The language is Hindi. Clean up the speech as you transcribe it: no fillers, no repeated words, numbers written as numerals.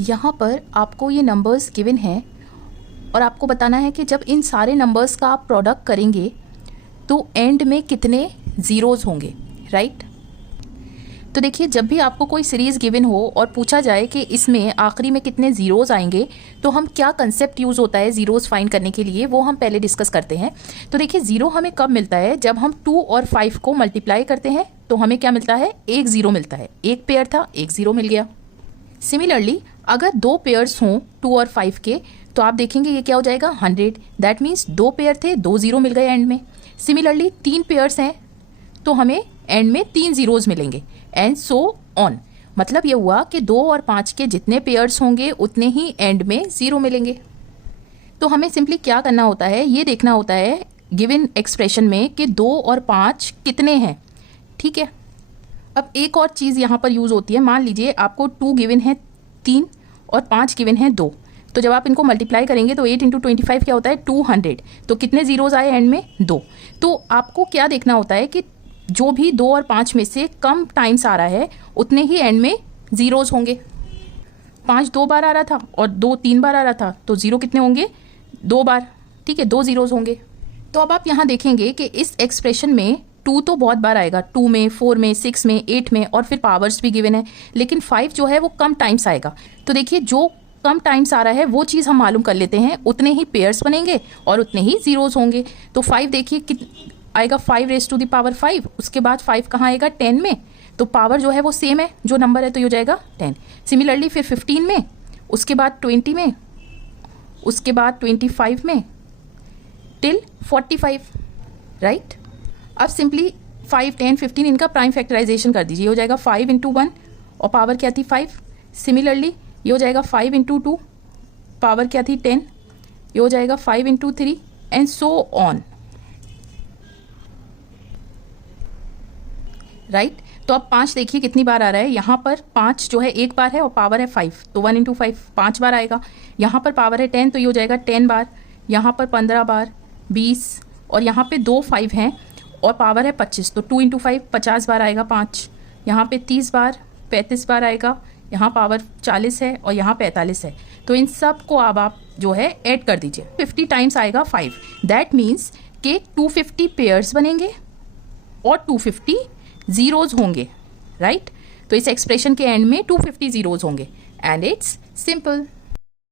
यहाँ पर आपको ये नंबर्स गिवन हैं और आपको बताना है कि जब इन सारे नंबर्स का आप प्रोडक्ट करेंगे तो एंड में कितने ज़ीरोज़ होंगे, राइट। तो देखिए, जब भी आपको कोई सीरीज़ गिवन हो और पूछा जाए कि इसमें आखिरी में कितने ज़ीरोज़ आएंगे, तो हम क्या कंसेप्ट यूज़ होता है ज़ीरोज़ फाइंड करने के लिए, वो हम पहले डिस्कस करते हैं। तो देखिए, ज़ीरो हमें कब मिलता है, जब हम 2 और 5 को मल्टीप्लाई करते हैं तो हमें क्या मिलता है, एक ज़ीरो मिलता है। एक पेयर था, एक ज़ीरो मिल गया। सिमिलरली अगर 2 पेयर्स हों 2 और 5 के, तो आप देखेंगे ये क्या हो जाएगा, 100। दैट मीन्स 2 पेयर थे, 2 ज़ीरो मिल गए एंड में। सिमिलरली 3 पेयर्स हैं तो हमें एंड में 3 ज़ीरोज़ मिलेंगे, एंड सो ऑन। मतलब ये हुआ कि 2 और 5 के जितने पेयर्स होंगे उतने ही एंड में ज़ीरो मिलेंगे। तो हमें सिंपली क्या करना होता है, ये देखना होता है गिवन एक्सप्रेशन में कि 2 और 5 कितने हैं, ठीक है। अब एक और चीज़ यहाँ पर यूज़ होती है। मान लीजिए आपको 2 गिवन है 3 और 5 गिवन है 2, तो जब आप इनको मल्टीप्लाई करेंगे तो 8 × 25 क्या होता है, 200। तो कितने ज़ीरोज़ आए एंड में, 2। तो आपको क्या देखना होता है कि जो भी 2 और 5 में से कम टाइम्स आ रहा है उतने ही एंड में ज़ीरोज़ होंगे। 5 2 बार आ रहा था और 2 3 बार आ रहा था, तो ज़ीरो कितने होंगे, 2 बार, ठीक है, 2 ज़ीरोज़ होंगे। तो अब आप यहाँ देखेंगे कि इस एक्सप्रेशन में 2 तो बहुत बार आएगा, 2 में, 4 में, 6 में, 8 में, और फिर पावर्स भी गिवन है, लेकिन 5 जो है वो कम टाइम्स आएगा। तो देखिए, जो कम टाइम्स आ रहा है वो चीज़ हम मालूम कर लेते हैं, उतने ही पेयर्स बनेंगे और उतने ही ज़ीरोज़ होंगे। तो 5 देखिए आएगा 5⁻5, उसके बाद 5 कहाँ आएगा, 10 में, तो पावर जो है वो सेम है, जो नंबर है, तो ये हो जाएगा 10। सिमिलरली फिर 15 में, उसके बाद 20 में, उसके बाद 25 में, टिल 45, राइट। अब सिंपली 5 10 15 इनका प्राइम फैक्टराइजेशन कर दीजिए, हो जाएगा 5 × 1 और पावर क्या थी, 5। सिमिलरली ये हो जाएगा 5 × 2, पावर क्या थी, 10। ये हो जाएगा 5 × 3 एंड सो ऑन, राइट। तो अब 5 देखिए कितनी बार आ रहा है, यहाँ पर 5 जो है एक बार है और पावर है 5, तो 1 × 5 5 बार आएगा। यहाँ पर पावर है 10, तो ये हो जाएगा 10 बार। यहाँ पर 15 बार, 20, और यहाँ पे 2 5 हैं और पावर है 25, तो 2 × 5 50 बार आएगा 5। यहाँ पे 30 बार, 35 बार आएगा। यहाँ पावर 40 है और यहाँ 45 है। तो इन सब को अब आप जो है ऐड कर दीजिए, 50 टाइम्स आएगा 5। दैट मीन्स कि 250 पेयर्स बनेंगे और 250 ज़ीरोज़ होंगे, राइट। तो इस एक्सप्रेशन के एंड में 250 ज़ीरोज़ होंगे, एंड इट्स सिंपल।